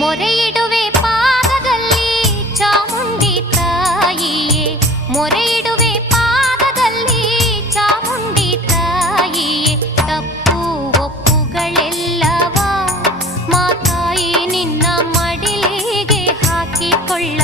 ಮೊರೆಯಿಡುವೆ ಪಾದದಲ್ಲಿ ಚಾಮುಂಡಿ ತಾಯಿಯೇ, ಮೊರೆಯಿಡುವೆ ಪಾದದಲ್ಲಿ ಚಾಮುಂಡಿ ತಾಯಿಯೇ. ತಪ್ಪು ಒಪ್ಪುಗಳೆಲ್ಲವ ಮಾತಾಯಿ ನಿನ್ನ ಮಡಿಲಿಗೆ ಹಾಕಿಕೊಳ್ಳ